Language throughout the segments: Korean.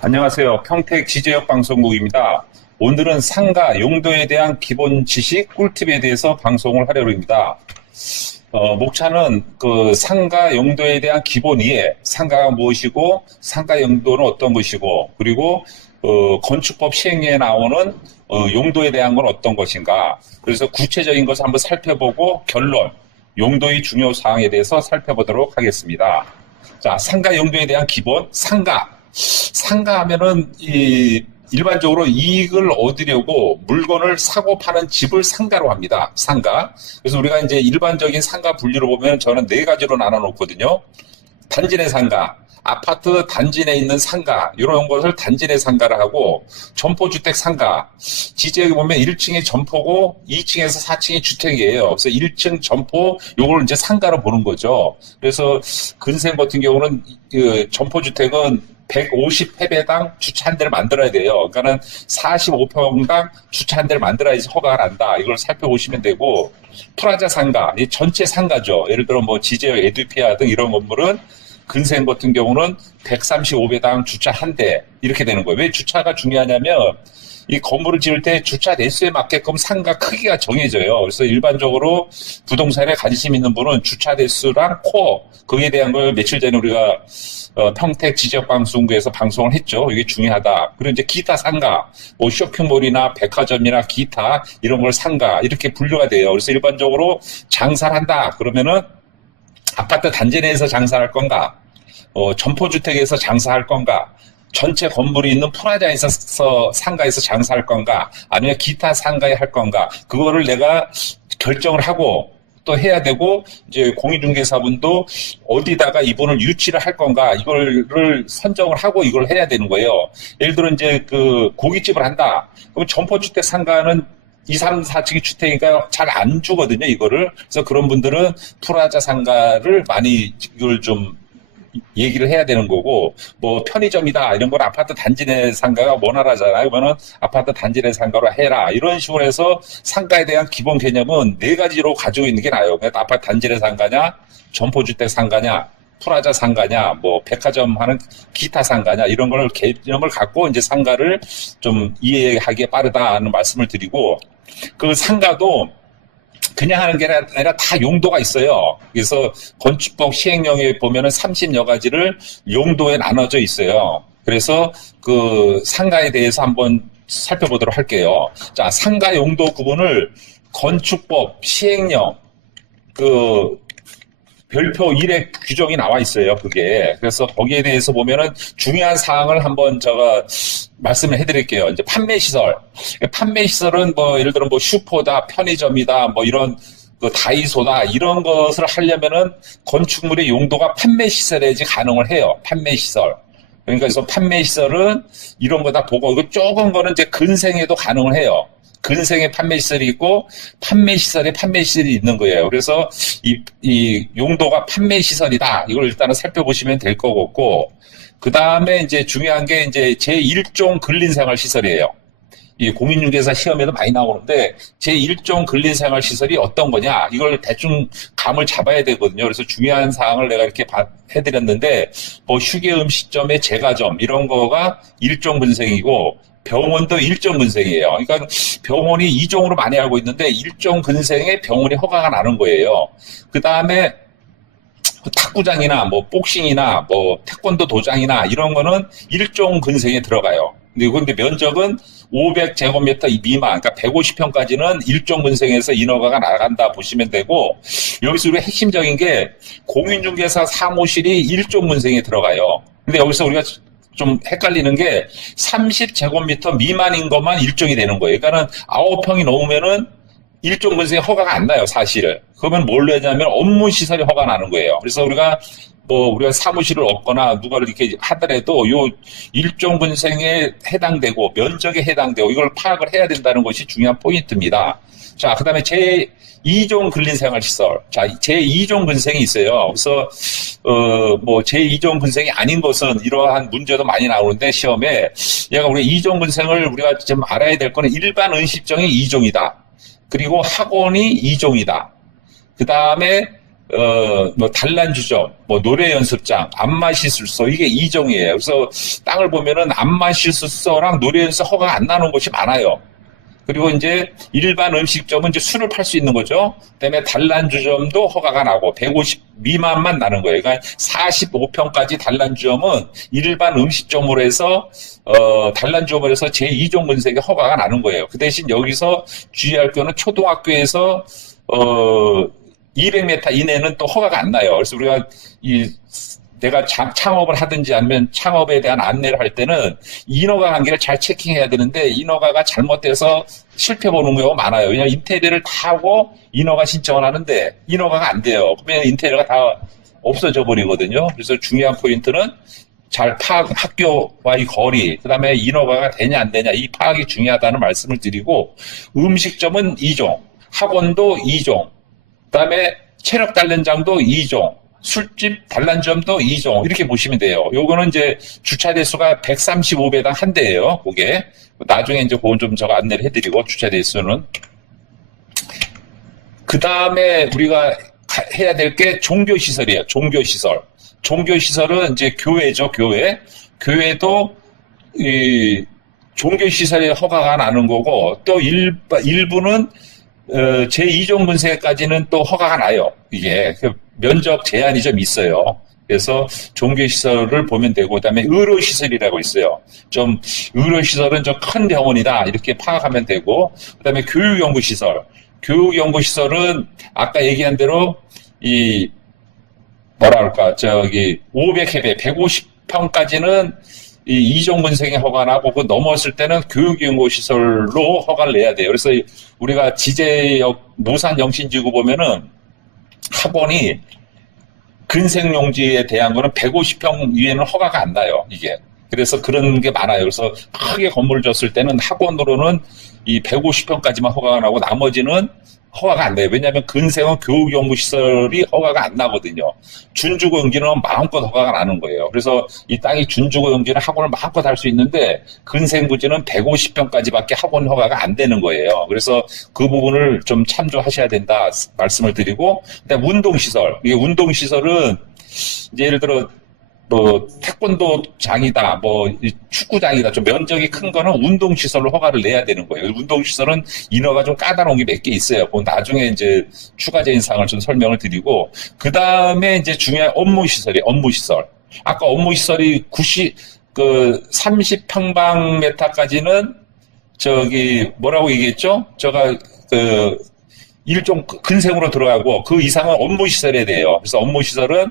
안녕하세요. 평택 지제역 방송국입니다. 오늘은 상가 용도에 대한 기본 지식 꿀팁에 대해서 방송을 하려고 합니다. 목차는 그 상가 용도에 대한 기본 이해, 상가가 무엇이고 상가 용도는 어떤 것이고, 그리고 건축법 시행령에 나오는 용도에 대한 건 어떤 것인가. 그래서 구체적인 것을 한번 살펴보고 결론, 용도의 중요 사항에 대해서 살펴보도록 하겠습니다. 자, 상가 용도에 대한 기본, 상가 하면은 일반적으로 이익을 얻으려고 물건을 사고 파는 집을 상가로 합니다. 상가. 그래서 우리가 이제 일반적인 상가 분류를 보면 저는 네 가지로 나눠 놓거든요. 단지 내 상가, 아파트 단지 내에 있는 상가, 이런 것을 단지 내 상가를 하고, 점포주택 상가. 지지역에 보면 1층이 점포고 2층에서 4층이 주택이에요. 그래서 1층 점포, 요걸 이제 상가로 보는 거죠. 그래서 근생 같은 경우는 그 점포주택은 150회배당 주차 한 대를 만들어야 돼요. 그러니까는 45평당 주차 한 대를 만들어야지 허가가 난다. 이걸 살펴보시면 되고, 프라자 상가, 이 전체 상가죠. 예를 들어 뭐 지제역 에듀피아 등 이런 건물은 근생 같은 경우는 135배당 주차 한 대 이렇게 되는 거예요. 왜 주차가 중요하냐면 이 건물을 지을 때 주차 대수에 맞게끔 상가 크기가 정해져요. 그래서 일반적으로 부동산에 관심 있는 분은 주차 대수랑 코어, 거기에 대한 걸 며칠 전에 우리가 평택 지적방송국에서 방송을 했죠. 이게 중요하다. 그리고 이제 기타 상가, 뭐 쇼핑몰이나 백화점이나 기타 이런 걸 상가 이렇게 분류가 돼요. 그래서 일반적으로 장사를 한다. 그러면은 아파트 단지 내에서 장사할 건가, 점포주택에서 장사할 건가, 전체 건물이 있는 프라자에서 상가에서 장사할 건가, 아니면 기타 상가에 할 건가, 그거를 내가 결정을 하고 또 해야 되고, 이제 공인중개사분도 어디다가 이분을 유치를 할 건가, 이거를 선정을 하고 이걸 해야 되는 거예요. 예를 들어 이제 그 고깃집을 한다. 그럼 점포주택 상가는 2, 3, 4층이 주택이니까 잘 안 주거든요, 이거를. 그래서 그런 분들은 프라자 상가를 많이 이걸 좀 얘기를 해야 되는 거고, 뭐 편의점이다 이런 건 아파트 단지 내 상가가 원활하잖아요. 그러면 아파트 단지 내 상가로 해라, 이런 식으로 해서 상가에 대한 기본 개념은 네 가지로 가지고 있는 게 나아요. 그러니까 아파트 단지 내 상가냐, 점포주택 상가냐, 프라자 상가냐, 뭐 백화점 하는 기타 상가냐, 이런 걸 개념을 갖고 이제 상가를 좀 이해하기에 빠르다는 말씀을 드리고, 그 상가도 그냥 하는 게 아니라 다 용도가 있어요. 그래서 건축법 시행령에 보면은 30여 가지를 용도에 나눠져 있어요. 그래서 그 상가에 대해서 한번 살펴보도록 할게요. 자, 상가 용도 구분을 건축법 시행령 그 별표 1에 규정이 나와 있어요, 그게. 그래서 거기에 대해서 보면은 중요한 사항을 한번 제가 말씀을 해드릴게요. 이제 판매시설. 판매시설은 뭐, 예를 들어 뭐 슈퍼다, 편의점이다, 뭐 이런 그 다이소다, 이런 것을 하려면은 건축물의 용도가 판매시설에야지 가능을 해요. 판매시설. 그러니까 그래서 판매시설은 이런 거 다 보고, 이거 조금 거는 이제 근생에도 가능을 해요. 근생의 판매시설이 있고 판매시설에 판매시설이 있는 거예요. 그래서 이 용도가 판매시설이다. 이걸 일단은 살펴보시면 될 거고, 그 다음에 이제 중요한 게 이제 제1종 근린생활시설이에요. 이 공인중개사 시험에도 많이 나오는데 제1종 근린생활시설이 어떤 거냐, 이걸 대충 감을 잡아야 되거든요. 그래서 중요한 사항을 내가 이렇게 해드렸는데, 뭐 휴게 음식점의 제과점 이런 거가 1종 근생이고, 병원도 1종 근생이에요. 그러니까 병원이 2종으로 많이 알고 있는데 1종 근생에 병원이 허가가 나는 거예요. 그 다음에 탁구장이나 뭐 복싱이나 뭐 태권도 도장이나 이런 거는 1종 근생에 들어가요. 근데 면적은 500제곱미터 미만, 그러니까 150평까지는 1종 근생에서 인허가가 나간다 보시면 되고, 여기서 우리가 핵심적인 게 공인중개사 사무실이 1종 근생에 들어가요. 근데 여기서 우리가 좀 헷갈리는 게 30제곱미터 미만인 것만 1종이 되는 거예요. 그러니까는 9평이 넘으면은 1종 근생에 허가가 안 나요, 사실. 그러면 뭘로 하냐면 업무 시설이 허가 나는 거예요. 그래서 우리가 사무실을 얻거나 누가 이렇게 하더라도 요 1종 근생에 해당되고 면적에 해당되고 이걸 파악을 해야 된다는 것이 중요한 포인트입니다. 자, 그 다음에 제2종 근린생활시설. 자, 제2종 근생이 있어요. 그래서, 뭐, 제2종 근생이 아닌 것은 이러한 문제도 많이 나오는데, 시험에, 우리가 2종 근생을 우리가 좀 알아야 될 거는 일반 은식정이 2종이다. 그리고 학원이 2종이다. 그 다음에 뭐 단란주점, 뭐 노래 연습장, 안마시술소 이게 2종이에요. 그래서 땅을 보면은 안마시술소랑 노래 연습 허가가 안 나는 곳이 많아요. 그리고 이제 일반 음식점은 이제 술을 팔 수 있는 거죠. 그다음에 단란주점도 허가가 나고 150 미만만 나는 거예요. 그러니까 45평까지 단란주점은 일반 음식점으로 해서 단란주점으로 해서 제2종 건색에 허가가 나는 거예요. 그 대신 여기서 주의할 거는 초등학교에서 200m 이내는 또 허가가 안 나요. 그래서 우리가 내가 창업을 하든지 아니면 창업에 대한 안내를 할 때는 인허가 관계를 잘 체킹해야 되는데 인허가가 잘못돼서 실패 보는 경우가 많아요. 왜냐하면 인테리어를 다 하고 인허가 신청을 하는데 인허가가 안 돼요. 그러면 인테리어가 다 없어져 버리거든요. 그래서 중요한 포인트는 잘 파악, 학교와의 거리, 그 다음에 인허가가 되냐 안 되냐 이 파악이 중요하다는 말씀을 드리고 음식점은 2종, 학원도 2종, 그 다음에 체력 단련장도 2종, 술집 단란점도 2종 이렇게 보시면 돼요. 요거는 이제 주차 대수가 135배당 한 대예요. 그게 나중에 이제 그건 좀 제가 안내를 해드리고 주차 대수는 그 다음에 우리가 해야 될 게 종교 시설이에요. 종교 시설. 종교 시설은 이제 교회죠. 교회도 이 종교 시설에 허가가 나는 거고 또 일부는 제2종 문세까지는 또 허가가 나요. 이게 면적 제한이 좀 있어요. 그래서 종교시설을 보면 되고 그다음에 의료시설이라고 있어요. 좀 의료시설은 좀 큰 병원이다 이렇게 파악하면 되고 그다음에 교육연구시설. 교육연구시설은 아까 얘기한 대로 이 뭐랄까 500해배 150평까지는 이 2종 건생에 허가 나고 그 넘었을 때는 교육연구시설로 허가를 내야 돼요. 그래서 우리가 지제역 노산 영신지구 보면은 학원이 근생용지에 대한 거는 150평 위에는 허가가 안 나요, 이게. 그래서 그런 게 많아요. 그래서 크게 건물을 줬을 때는 학원으로는 이 150평까지만 허가가 나고 나머지는 허가가 안 돼요. 왜냐하면 근생은 교육연구시설이 허가가 안 나거든요. 준주거용지는 마음껏 허가가 나는 거예요. 그래서 이 땅이 준주거용지는 학원을 마음껏 할 수 있는데 근생부지는 150평까지밖에 학원 허가가 안 되는 거예요. 그래서 그 부분을 좀 참조하셔야 된다 말씀을 드리고 그다음에 운동시설. 이게 운동시설은 이제 예를 들어 뭐 태권도장이다, 뭐 축구장이다, 좀 면적이 큰 거는 운동시설로 허가를 내야 되는 거예요. 운동시설은 인허가 좀 까다로운 게 몇 개 있어요. 그 나중에 이제 추가적인 사항을 좀 설명을 드리고 그 다음에 이제 중요한 업무시설이 업무시설. 아까 업무시설이 30평방미터까지는 뭐라고 얘기했죠? 일종 근생으로 들어가고 그 이상은 업무시설에 대해요. 그래서 업무시설은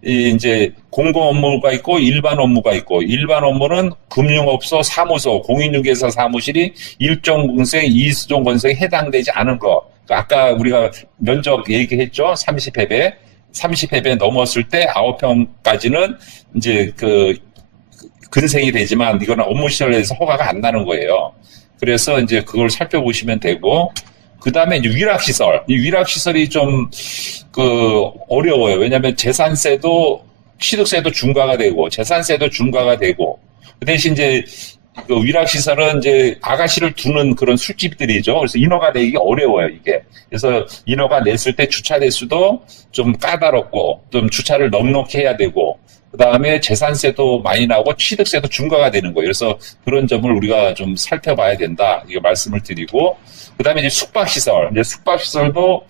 이제 공공 업무가 있고 일반 업무가 있고 일반 업무는 금융업소, 사무소, 공인중개사 사무실이 1종 건생, 2종 건생에 해당되지 않은 거. 아까 우리가 면적 얘기했죠. 30회배. 30회배 넘었을 때 9평까지는 이제 근생이 되지만 이거는 업무시설에서 허가가 안 나는 거예요. 그래서 이제 그걸 살펴보시면 되고 그 다음에 이제 위락시설. 이 위락시설이 좀, 어려워요. 왜냐면 재산세도, 취득세도 중과가 되고, 재산세도 중과가 되고, 그 대신 이제, 위락시설은 이제 아가씨를 두는 그런 술집들이죠. 그래서 인허가 내기 어려워요, 이게. 그래서 인허가 냈을 때 주차 대수도 좀 까다롭고, 좀 주차를 넉넉히 해야 되고, 그 다음에 재산세도 많이 나오고 취득세도 중과가 되는 거예요. 그래서 그런 점을 우리가 좀 살펴봐야 된다. 이거 말씀을 드리고, 그 다음에 이제 숙박시설. 이제 숙박시설도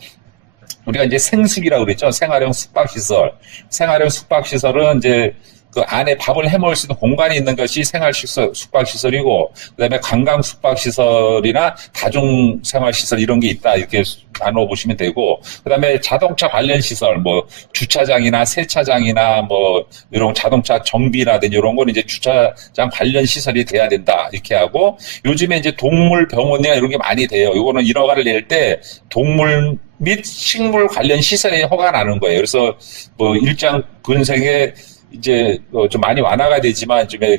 우리가 이제 생숙이라고 그랬죠. 생활형 숙박시설. 생활형 숙박시설은 이제 그 안에 밥을 해 먹을 수 있는 공간이 있는 것이 숙박시설이고, 그 다음에 관광 숙박시설이나 다중생활시설 이런 게 있다. 이렇게 나눠보시면 되고, 그 다음에 자동차 관련 시설, 뭐, 주차장이나 세차장이나 뭐, 이런 자동차 정비라든지 이런 건 이제 주차장 관련 시설이 돼야 된다. 이렇게 하고, 요즘에 이제 동물 병원이나 이런 게 많이 돼요. 요거는 인허가를 낼 때 동물 및 식물 관련 시설에 허가가 나는 거예요. 그래서 뭐, 일장 근생에 이제 좀 많이 완화가 되지만 요즘에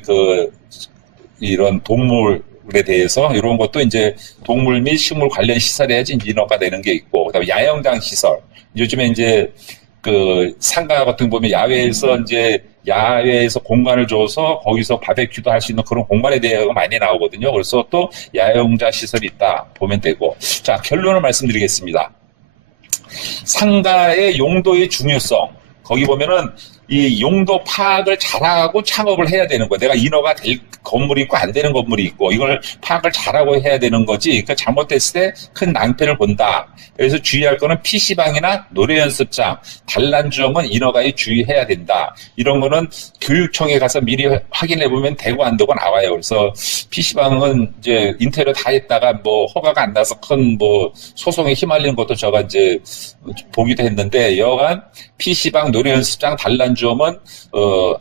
이런 동물에 대해서 이런 것도 이제 동물 및 식물 관련 시설에야지 인허가 되는 게 있고 그다음에 야영장 시설 요즘에 이제 상가 같은 거 보면 야외에서 공간을 줘서 거기서 바베큐도 할 수 있는 그런 공간에 대해서 많이 나오거든요. 그래서 또 야영장 시설이 있다 보면 되고 자 결론을 말씀드리겠습니다. 상가의 용도의 중요성. 거기 보면은 이 용도 파악을 잘하고 창업을 해야 되는 거야. 내가 인허가 될 건물이 있고 안 되는 건물이 있고 이걸 파악을 잘하고 해야 되는 거지. 그러니까 잘못됐을 때 큰 낭패를 본다. 그래서 주의할 거는 PC방이나 노래 연습장, 단란주점은 인허가에 주의해야 된다. 이런 거는 교육청에 가서 미리 확인해 보면 되고 안 되고 나와요. 그래서 PC방은 이제 인테리어 다 했다가 뭐 허가가 안 나서 큰 뭐 소송에 휘말리는 것도 제가 이제 보기도 했는데 여간 PC방, 노래 연습장, 단란주점은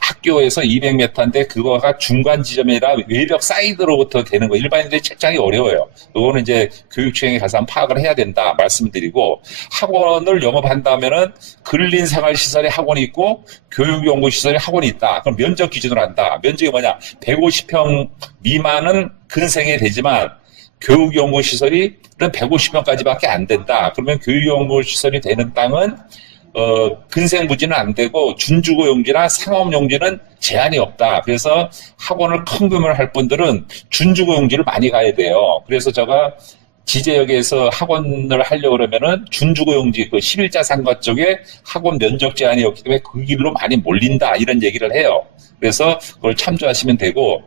학교에서 200m인데 그거가 중간 지점이라 외벽 사이드로부터 되는 거. 일반인들이 책장이 어려워요. 그거는 이제 교육청에 가서 파악을 해야 된다 말씀드리고, 학원을 영업한다면은 근린생활시설에 학원이 있고 교육연구시설에 학원이 있다. 그럼 면적 기준으로 한다. 면적이 뭐냐? 150평 미만은 근생이 되지만 교육연구시설이 150평까지밖에 안 된다. 그러면 교육연구시설이 되는 땅은 근생부지는 안 되고 준주거용지나 상업용지는 제한이 없다. 그래서 학원을 큰 규모로 할 분들은 준주거용지를 많이 가야 돼요. 그래서 제가 지제역에서 학원을 하려고 그러면은 준주거용지 그 11자 상가 쪽에 학원 면적 제한이 없기 때문에 그 길로 많이 몰린다. 이런 얘기를 해요. 그래서 그걸 참조하시면 되고,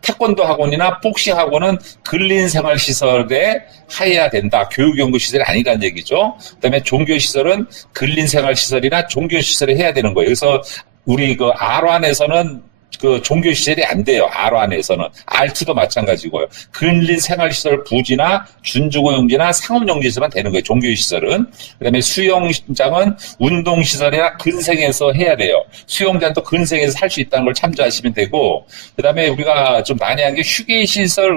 태권도 학원이나 복싱 학원은 근린생활시설에 하여야 된다. 교육연구시설이 아니라는 얘기죠. 그 다음에 종교시설은 근린생활시설이나 종교시설에 해야 되는 거예요. 그래서 우리 그 R1에서는 그 종교시설이 안 돼요. R1에서는. R2도 마찬가지고요. 근린생활시설 부지나 준주거용지나 상업용지에서만 되는 거예요. 종교시설은. 그 다음에 수영장은 운동시설이나 근생에서 해야 돼요. 수영장도 근생에서 할 수 있다는 걸 참조하시면 되고, 그 다음에 우리가 좀 난해한 게 휴게시설,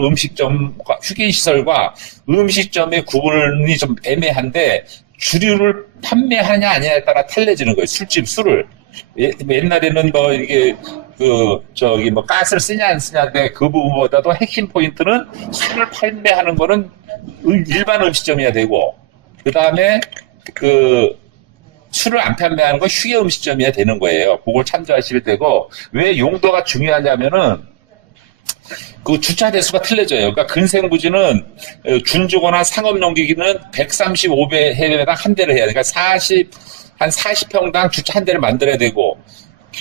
휴게시설과 음식점의 구분이 좀 애매한데, 주류를 판매하냐 아니냐에 따라 달라지는 거예요. 술을. 옛날에는 뭐 이게 뭐 가스를 쓰냐 안 쓰냐인데 그 부분보다도 핵심 포인트는 술을 판매하는 거는 일반 음식점이어야 되고, 그 다음에 술을 안 판매하는 건 휴게 음식점이어야 되는 거예요. 그걸 참조하실 때고, 왜 용도가 중요하냐면은 그 주차 대수가 틀려져요. 그러니까 근생부지는 준주거나 상업용기기는 135배 해배당 한 대를 해야 돼요. 그러니까 한 40평당 주차 한 대를 만들어야 되고,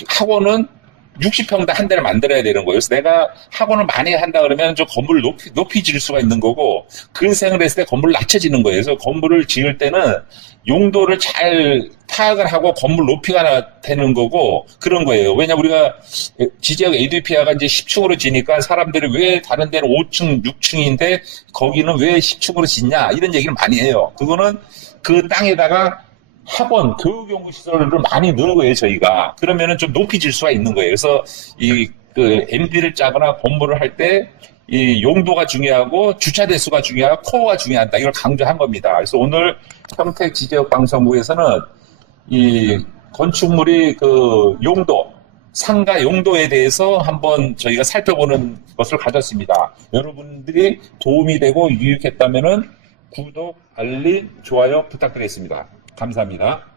학원은 60평당 한 대를 만들어야 되는 거예요. 그래서 내가 학원을 많이 한다 그러면 좀 건물을 높이 지을 수가 있는 거고, 근생을 했을 때 건물을 낮춰지는 거예요. 그래서 건물을 지을 때는 용도를 잘 파악을 하고 건물 높이가 되는 거고 그런 거예요. 왜냐 우리가 지지역 ADP가 이제 10층으로 지니까 사람들이 왜 다른 데는 5층, 6층인데 거기는 왜 10층으로 짓냐 이런 얘기를 많이 해요. 그거는 그 땅에다가 학원, 교육연구시설을 많이 넣은 거예요, 저희가. 그러면은 좀 높이 질 수가 있는 거예요. 그래서 MD를 짜거나 건물을 할 때 이 용도가 중요하고 주차 대수가 중요하고 코어가 중요하다. 이걸 강조한 겁니다. 그래서 오늘 평택 지제역 방송국에서는 이 건축물이 용도, 상가 용도에 대해서 한번 저희가 살펴보는 것을 가졌습니다. 여러분들이 도움이 되고 유익했다면은 구독, 알림, 좋아요 부탁드리겠습니다. 감사합니다.